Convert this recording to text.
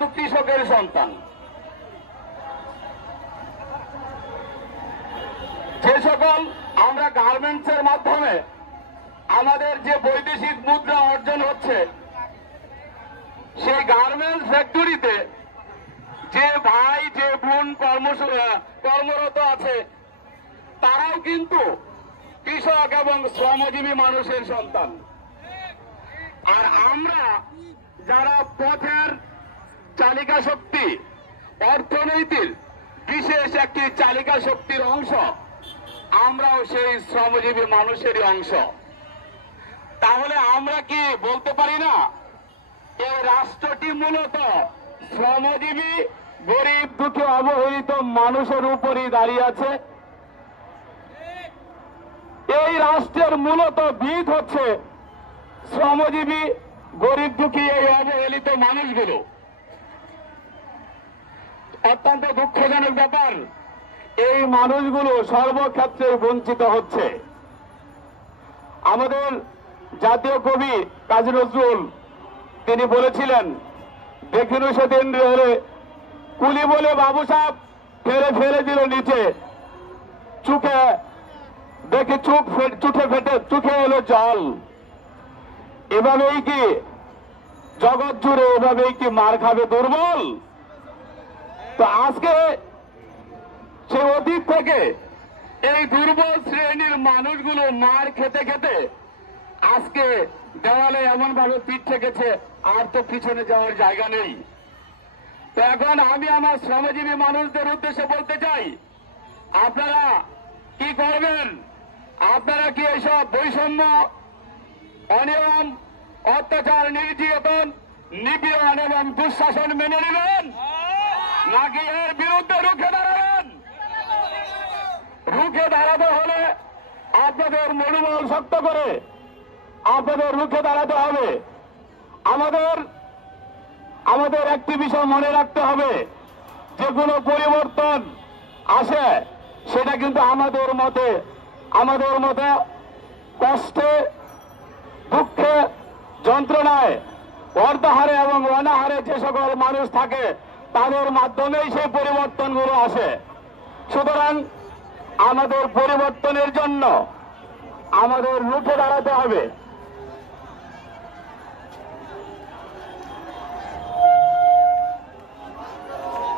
কিন্তু কৃষকের সন্তান। যে সকল আমরা গার্মেন্টসের মাধ্যমে আমাদের যে বৈদেশিক মুদ্রা অর্জন হচ্ছে, সেই গার্মেন্টস ফ্যাক্টরিতে যে ভাই যে বোন কর্মরত আছে, তারাও কিন্তু কৃষক এবং শ্রমজীবী মানুষের সন্তান। আর আমরা যারা পথের চালিকা শক্তি, অর্থনীতির বিশেষ একটি চালিকা শক্তির অংশ, আমরাও সেই শ্রমজীবী মানুষেরই অংশ। তাহলে আমরা কি বলতে পারি না এই রাষ্ট্রটি মূলত শ্রমজীবী, গরিব, দুঃখী, অবহেলিত মানুষের উপরই দাঁড়িয়ে আছে? এই রাষ্ট্রের মূলত ভিত হচ্ছে শ্রমজীবী, গরিব, দুঃখী, এই অবহেলিত মানুষগুলো। অত্যন্ত দুঃখজনক ব্যাপার, এই মানুষগুলো সর্বক্ষেত্রে বঞ্চিত হচ্ছে। আমাদের জাতীয় কবি কাজী নজরুল তিনি বলেছিলেন, দেখিনু সেদিন রে কুলি বলে বাবু সাহেব ফেলে দিল নিচে, চুকে দেখে চোখে এলো জল। এভাবেই কি জগৎ জুড়ে, এভাবেই কি মার খাবে দুর্বল? তো আজকে সে অতীত থেকে এই দুর্বল শ্রেণীর মানুষগুলো মার খেতে খেতে আজকে দেওয়ালে এমন ভাবে পিঠ ঠেকেছে, আর তো পিছনে যাওয়ার জায়গা নেই। তো এখন আমি আমার শ্রমজীবী মানুষদের উদ্দেশ্যে বলতে চাই, আপনারা কি করবেন? আপনারা কি এইসব বৈষম্য, অনিয়ম, অত্যাচার, নির্যাতন, নিপীড়ন এবং দুঃশাসন মেনে নেবেন, নাকি এর বিরুদ্ধে রুখে দাঁড়াবেন? রুখে দাঁড়াতে হলে আপনাদের মনোবল শক্ত করে আপনাদের রুখে দাঁড়াতে হবে। আমাদের একটি বিষয় মনে রাখতে হবে, যে কোনো পরিবর্তন আসে সেটা কিন্তু আমাদের মতে কষ্টে, দুঃখে, যন্ত্রণায়, অর্ধাহারে এবং অনাহারে যে সকল মানুষ থাকে তাদের মাধ্যমেই সেই পরিবর্তনগুলো আসে। সুতরাং আমাদের পরিবর্তনের জন্য আমাদের রুখে দাঁড়াতে হবে।